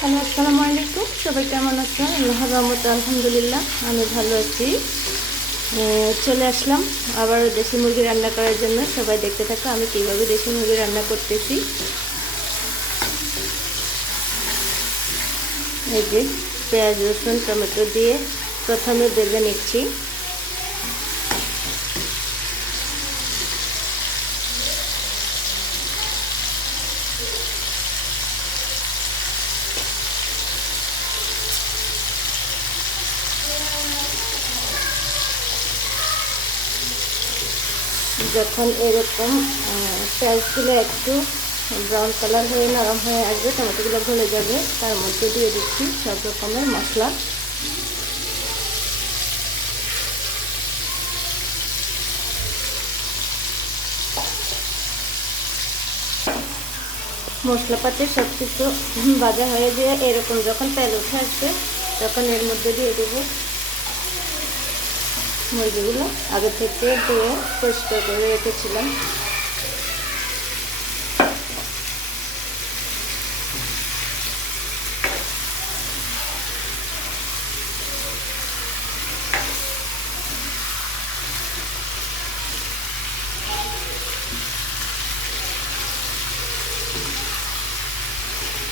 Hello, আসসালামু আলাইকুম। সবাই কেমন আছেন? আল্লাহ রহমত, আলহামদুলিল্লাহ, আমি ভালো আছি। চলে আসলাম। আবার দেশি মুরগি রান্না করার জন্য। সবাই দেখতে থাকো, আমি কীভাবে দেশি মুরগি রান্না করতেছি। এই যে পেঁয়াজ, রসুন, টমেটো দিয়ে প্রথমে বেজে নিচ্ছি। যখন এরকম পেঁয়াজগুলো একটু ব্রাউন কালার হয়ে, নরম হয়ে আসবে টমেটোগুলো গলে যাবে। তার মধ্যে দিয়ে দিচ্ছি সব রকমের মশলা। মশলাপাতি সব কিছু ভাজা হয়ে দিয়ে এরকম যখন তেল উঠে আসবে, তখন এর মধ্যে দিয়ে দেবো মুরগিগুলো আগে থেকে ধুয়ে পরিষ্কার করে রেখেছিলাম।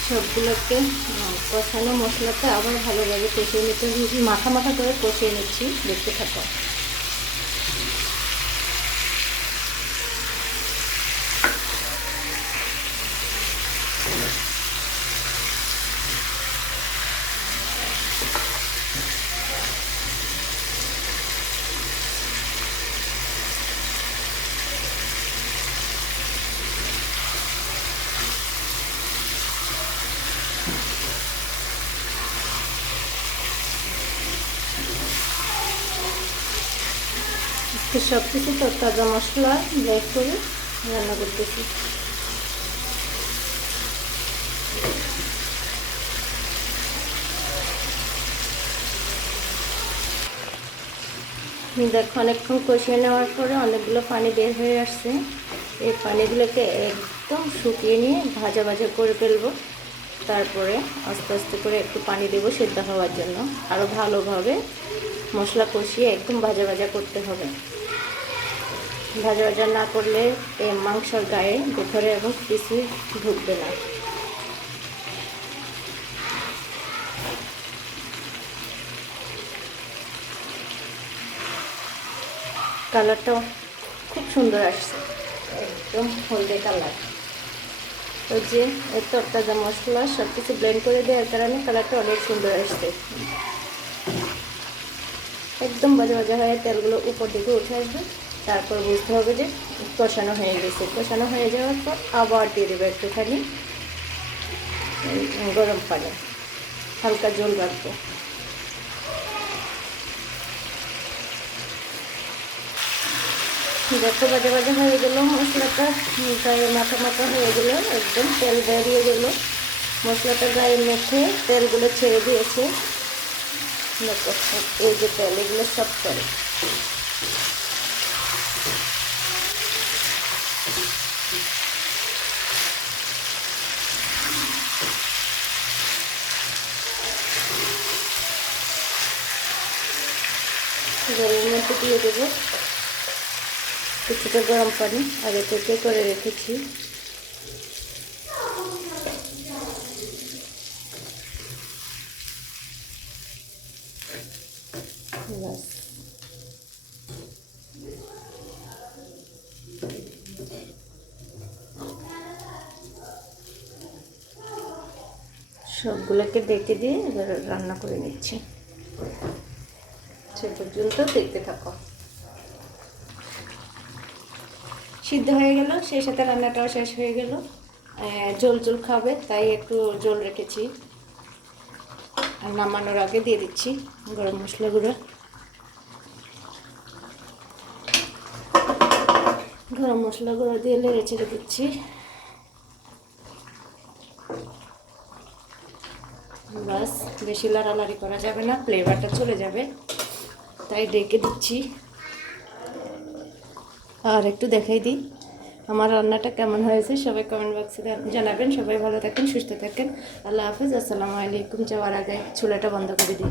সবগুলোকে কষানো মশলাটা আবার ভালোভাবে কষিয়ে নিতে মাথা মাথা করে কষিয়ে নিচ্ছি দেখতে থাকো। তো সব কিছু তো তাজা মশলা ব্লেড করে রান্না করতেছি। দেখো, অনেকক্ষণ কষিয়ে নেওয়ার পরে অনেকগুলো পানি বের হয়ে আসছে। এই পানিগুলোকে একদম শুকিয়ে নিয়ে ভাজা ভাজা করে ফেলব। তারপরে আস্তে আস্তে করে একটু পানি দেবো সেদ্ধ হওয়ার জন্য। আরও ভালোভাবে মশলা কষিয়ে একদম ভাজা ভাজা করতে হবে। ভাজা ভাজা না করলে এই মাংসর গায়ে ভেতরে এবং কিছুই ঢুকবে না। কালারটাও খুব সুন্দর আসছে, একদম হলদে কালার। ওই যে এর তরতাজা মশলা সব কিছু ব্লেন্ড করে দেওয়ার কারণে কালারটা অনেক সুন্দর আসছে। একদম বাজা বাজা হয়ে তেলগুলো উপর দিকে উঠে আসবে। তারপর বুঝতে হবে যে কষানো হয়ে গেছে। কষানো হয়ে যাওয়ার পর আবার দিয়ে দেবে একটুখানি গরম পানি। হালকা জল রাখব দেখো, বাজে বাজে হয়ে গেলো মশলাটা। গায়ে মাথা মাথা হয়ে গেলো, একদম তেল বেরিয়ে গেলো। মশলাটা গায়ে মেখে তেলগুলো ছেড়ে দিয়েছে। এই যে তেল, এগুলো সব তেল। জলের মধ্যে দিয়ে দেবো। কিছুটা গরম পানি আগে থেকে করে রেখেছি। ব্যাস। সবগুলোকে ডেকে দিয়ে এবার রান্না করে নিচ্ছি। সে পর্যন্ত দেখতে থাকো। সিদ্ধ হয়ে গেল, সেই সাথে রান্নাটাও শেষ হয়ে গেল। জল জল খাবে, তাই একটু জল রেখেছি। আর নামানোর আগে দিয়ে দিচ্ছি গরম মশলা গুঁড়ো। গরম মশলা গুঁড়ো দিয়ে লেড়ে ছেড়ে দিচ্ছি। বাস, বেশি লাড়ালাড়ি করা যাবে না, ফ্লেভারটা চলে যাবে। তাই ডেকে দিচ্ছি। আর একটু দেখাই দিই, আমার রান্নাটা কেমন হয়েছে সবাই কমেন্ট বক্সে জানাবেন। সবাই ভালো থাকেন, সুস্থ থাকেন। আল্লাহ হাফিজ, আসসালামু আলাইকুম। যাওয়ার আগে চুলাটা বন্ধ করে দিন